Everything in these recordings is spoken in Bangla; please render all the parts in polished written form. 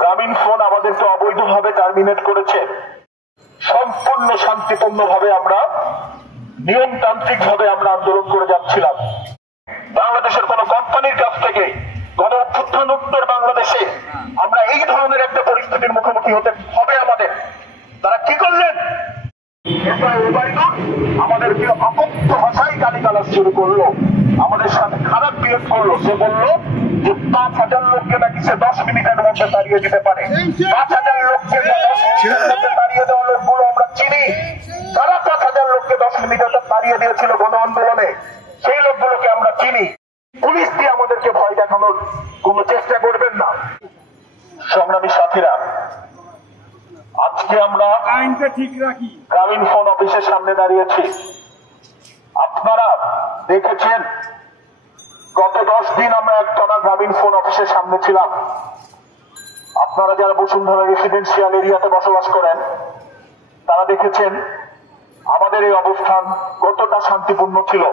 গ্রামীণ ফোন আমাদেরকে অবৈধভাবে টার্মিনেট করেছে। সম্পূর্ণ শান্তিপূর্ণভাবে আমরা নিয়মতান্ত্রিকভাবে আমরা আন্দোলন করে যাচ্ছিলাম। বাংলাদেশের কোন কোম্পানির কাছ থেকে গণ অভ্যুত্থান উত্তর বাংলাদেশে আমরা এই ধরনের একটা পরিস্থিতির মুখোমুখি হতে হবে আমাদের। তারা কি করলেন? আমাদেরকে অকথ্য ভাষায় গালিগালাজ শুরু করলো, আমাদের সাথে খারাপ বিহেভ করলো। সে বললো যে 5,000 লোককে নাকি সে 10 মিনিটের মধ্যে তাড়িয়ে দিতে পারে। 5,000 লোককে 10 মিনিটের মধ্যে তাড়িয়ে দেওয়া লোকগুলো আমরা চিনি। তারা 5,000 লোককে 10 মিনিটে তাড়িয়ে দিয়েছিল গণ আন্দোলনে, সেই লোকগুলোকে আমরা চিনি। পুলিশ দিয়ে আমাদেরকে ভয় দেখানোর কোন চেষ্টা করবেন না। সংগ্রামী সাথীরা, আজকে আমরা আইনটা ঠিক রাখি গ্রামীণ ফোন অফিসের সামনে দাঁড়িয়েছি। আপনারা দেখেছেন গত 10 দিন আমরা একটানা গ্রামীণ ফোন অফিসের সামনে ছিলাম। আপনারা যারা বসুন্ধরা রেসিডেন্সিয়াল এরিয়াতে বসবাস করেন তারা দেখেছেন আমাদের এই অবস্থান কতটা শান্তিপূর্ণ ছিল।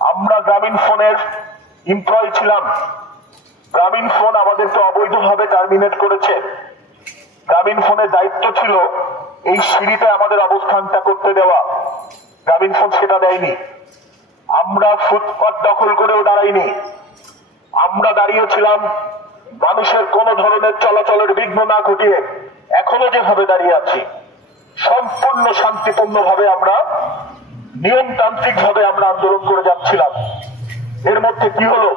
আমরা গ্রামীণ ফোনের এমপ্লয়ি ছিলাম। গ্রামীণ ফোন আমাদেরকে অবৈধভাবে টার্মিনেট করেছে। গ্রামীণ ফোনের দায়িত্ব ছিল এই সিঁড়িতে আমাদের অবস্থানটা করতে দেওয়া। গ্রামীণ ফোন সেটা দেয়নি। আমরা ফুটপাত দখল করেও দাঁড়াইনি। আমরা দাঁড়িয়েছিলাম মানুষের কোন ধরনের চলাচলের বিঘ্ন না ঘটিয়ে এখনো যেভাবে দাঁড়িয়ে আছি। সম্পূর্ণ শান্তিপূর্ণভাবে আমরা নিয়মতান্ত্রিকভাবে আমরা আন্দোলন করে যাচ্ছিলাম। এর মধ্যে কি হলো?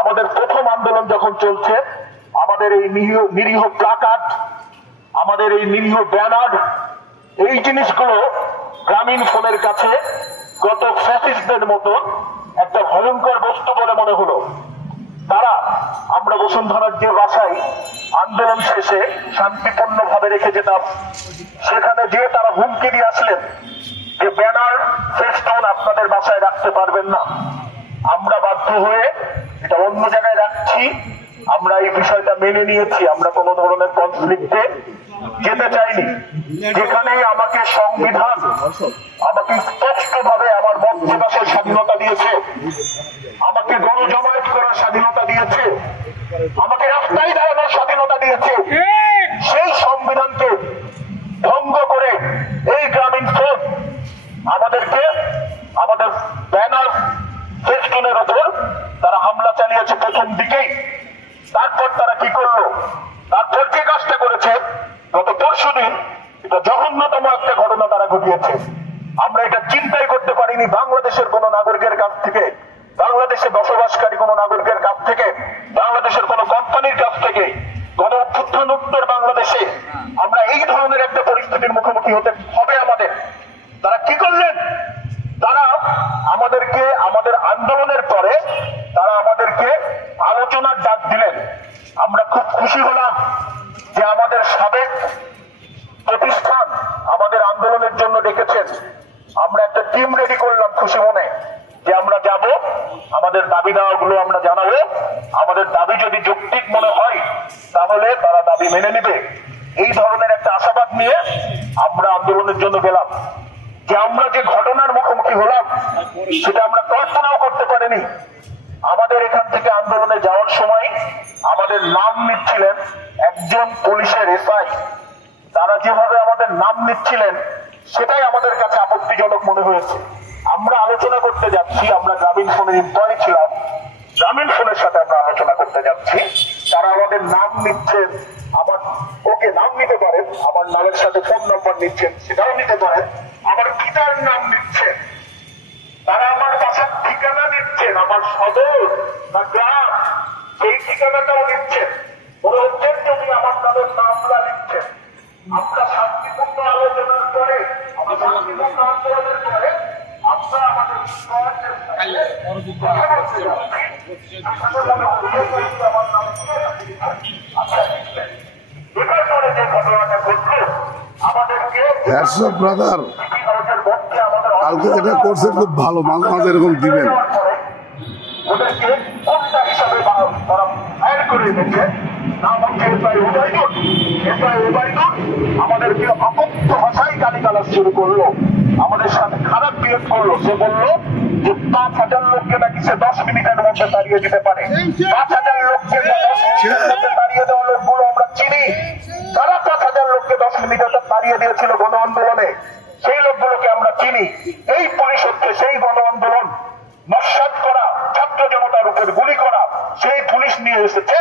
আমাদের প্রথম আন্দোলন যখন চলছে, আমাদের এই নিরীহ প্লাকার্ড, আমাদের এই নিরীহ ব্যানার, এই জিনিসগুলো গ্রামীণ ফোনের কাছে গত ফ্যাসিস্টদের মতো একটা ভয়ঙ্কর বস্তু বলে মনে হলো। তারা আমরা বসুন্ধরার যে বাসায় আন্দোলন শেষে শান্তিপূর্ণভাবে রেখে যেতাম, সেখানে যে তারা হুমকি দিয়ে আসলেন যে ব্যানার ফেস্টুন আপনাদের বাসায় রাখতে পারবেন না। আমরা বাধ্য হয়ে এটা অন্য জায়গায় রাখছি। আমরা এই বিষয়টা মেনে নিয়েছি। আমরা কোনো ধরনের কনফ্লিক্টে যেতে চাইনি। যেখানে আমাকে সংবিধান আমাকে স্পষ্টভাবে আমার মত প্রকাশের স্বাধীনতা দিয়েছে, আমাকে গণজমায়েত করার স্বাধীনতা দিয়েছে, আমাকে রাস্তায় দাঁড়ানোর স্বাধীনতা দিয়েছে, সেই সংবিধানকে ভঙ্গ করে এই গ্রামীণ ফোন আমাদেরকে আমাদের ব্যানার ফেস্টুনের ওপর তারা হামলা চালিয়েছে প্রথম দিকেই। তারপর তারা কি করলো? তারপর যে কাজটা করেছে গত পরশুদিন, এটা জঘন্যতম একটা ঘটনা তারা ঘটিয়েছে। আমরা এটা চিন্তাই করতে পারিনি বাংলাদেশের কোন নাগরিকের কাছ থেকে, বাংলাদেশে বসবাসকারী কোন নাগরিকের কাছ থেকে, বাংলাদেশের কোন কোম্পানির কাছ থেকে গণ অভ্যুত্থান উত্তর বাংলাদেশে আমরা এই ধরনের একটা পরিস্থিতির মুখোমুখি হতে হবে আমাদের। তারা কি করলেন? তারা আমাদেরকে আমাদের আন্দোলনের পরে তারা আমাদেরকে আলোচনার ডাক দিলেন। আমরা খুব খুশি হলাম যে আমাদের সাবেক প্রতিষ্ঠান আমাদের আন্দোলনের জন্য ডেকেছেন। আমরা একটা টিম রেডি করলাম খুশি মনে যে আমরা যাব, আমাদের দাবি দাওয়াগুলো আমরা জানাবো। আমাদের দাবি যদি যৌক্তিক মনে হয় তাহলে তারা দাবি মেনে নেবে। এই ধরনের একটা আশাবাদ নিয়ে আমরা আন্দোলনের জন্য গেলাম। যে আমরা যে ঘটনার মুখোমুখি হলাম সেটা আমরা কল্পনাও করতে পারিনি। আমাদের এখান থেকে আন্দোলনে যাওয়ার সময় আমাদের নাম নিচ্ছিলেন একজন পুলিশের এসআই। তারা যেভাবে আমাদের নাম নিচ্ছিলেন সেটাই আমাদের কাছে আপত্তিজনক মনে হয়েছে। আমরা আলোচনা করতে যাচ্ছি, আমরা গ্রামীণ ফোনের এমপ্লয়ি ছিলাম, গ্রামীণ ফোনের সাথে আমরা আলোচনা করতে যাচ্ছি, তারা আমাদের নাম নিচ্ছেন। আমার ওকে নাম নিতে পারেন, আমার নামের সাথে ফোন নাম্বার নিচ্ছেন, সেটাও নিতে পারেন। আমার পিতার নাম নিচ্ছেন, তারা আমার বাসার ঠিকানা নিচ্ছেন, আমার সদর বা গ্রাম সেই ঠিকানাটাও নিচ্ছেন। মনে হচ্ছেন যদি আমার তাদের নামটা নিচ্ছেন। আমরা শান্তিপূর্ণ আলোচনার পরে, আমরা শান্তিপূর্ণ আন্দোলনের পরে আমরা আমাদের ব্রাদার, কালকে যেটা করছেন খুব ভালো, মাঝে মাঝে এরকম দিবেন। ওদেরকে কোনটা হিসাবে তারা ফায়ার করে দিচ্ছে আমাদেরকে অকথ্য ভাষায় গালিগালাজ শুরু করলো, আমাদের সাথে খারাপ বিহেভ করলো। সে বললো যে 5,000 লোককে নাকি সে 10 মিনিটের মধ্যে তাড়িয়ে দিতে পারে। 5,000 লোককে 10 মিনিটের মধ্যে তাড়িয়ে দেওয়া লোকগুলো দিয়েছিল গণ আন্দোলনে, সেই লোকগুলোকে আমরা চিনি। এই পুলিশ হচ্ছে সেই গণ আন্দোলন নস্যাৎ করা, ছাত্র জনতার উপর গুলি করা, সেই পুলিশ নিয়ে এসেছে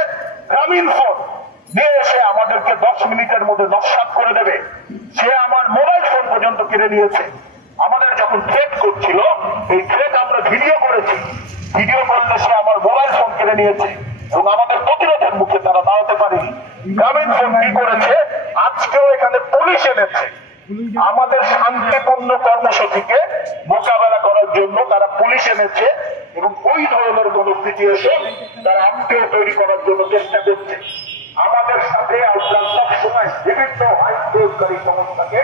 গ্রামীণ ফোন নিয়ে এসে আমাদেরকে 10 মিনিটের মধ্যে নস্যাৎ করে দেবে। সে আমার মোবাইল ফোন পর্যন্ত কিনে নিয়েছে। আমাদের যখন থ্রেট করছিল, এই থ্রেট আমরা ভিডিও করেছি, ভিডিও করলে সে আমার মোবাইল ফোন কিনে নিয়েছে এবং আমাদের প্রতিরোধের মুখে তারা দাঁড়াতে পারেনি। গ্রামীণ ফোন কি করেছে, আজকেও এখানে পুলিশ এনেছে আমাদের শান্তিপূর্ণ কর্মসূচিকে মোকাবেলা করার জন্য। তারা পুলিশ এনেছে এবং ওই ধরনের কোন সিচুয়েশন তারা আজকেও তৈরি করার জন্য চেষ্টা করছে। আমাদের সাথে আমরা সবসময় বিভিন্ন আইন প্রয়োগকারী সংস্থাকে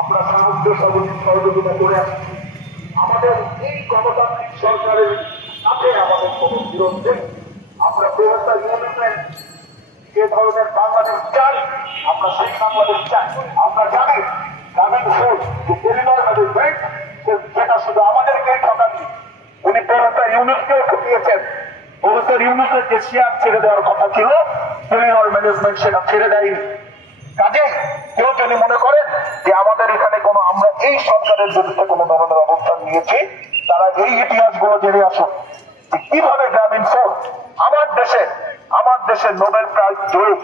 আমরা সাহায্য সহযোগিতা করে আসছি। আমাদের এই গণতান্ত্রিক সরকারের সাথে আমাদের কোনো বিরোধ নেই। আমরা ব্যবস্থা নিয়মিত যে ধরনের বাংলাদেশ চাই, আমরা সেই বাংলাদেশ চাই। আমরা জানি গ্রামীণ ফোন যে টেলিনর ম্যানেজমেন্ট, যেটা শুধু আমাদেরকেই ঠকাচ্ছি, উনি প্রফেসর ইউনুসকেও ঠকিয়েছেন। প্রফেসর ইউনুসের যে শেয়ার ছেড়ে দেওয়ার কথা ছিল, টেলিনর ম্যানেজমেন্ট সেটা ছেড়ে দেয়নি। কাজে কেউ যদি মনে করেন যে আমাদের এখানে কোনো, আমরা এই সরকারের বিরুদ্ধে কোনো ধরনের অবস্থান নিয়েছি, তারা এই ইতিহাসগুলো জেনে আসুন কিভাবে গ্রামীণ ফোন আমার দেশের নোবেল প্রাইজ জয়ী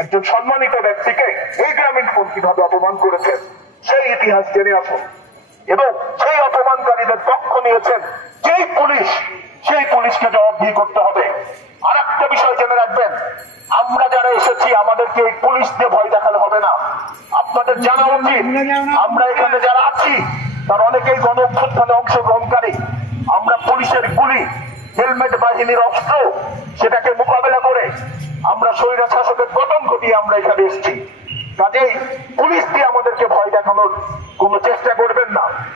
একজন সম্মানিত ব্যক্তিকে এই গ্রামীণ ফোন কিভাবে অপমান করেছেন, সেই ইতিহাস জেনে আসুন। এবং সেই অপমানকারীদের পক্ষ নিয়েছেন যেই পুলিশ, সেই পুলিশকে জবাবদিহি করতে হবে। আর একটা বিষয় জেনে রাখবেন, আমরা যারা এসেছি আমাদেরকে এই পুলিশ দিয়ে ভয় দেখালে হবে না। আপনাদের জানা উচিত আমরা এখানে যারা আছি তার অনেকেই গণ অভ্যুত্থানে অংশগ্রহণকারী। আমরা পুলিশের গুলি, হেলমেট বাহিনীর অস্ত্র, সেটাকে মোকাবেলা করে আমরা স্বৈরা শাসকের পতন ঘটিয়ে আমরা এখানে এসেছি। কাজেই পুলিশ দিয়ে আমাদেরকে ভয় দেখানোর কোন চেষ্টা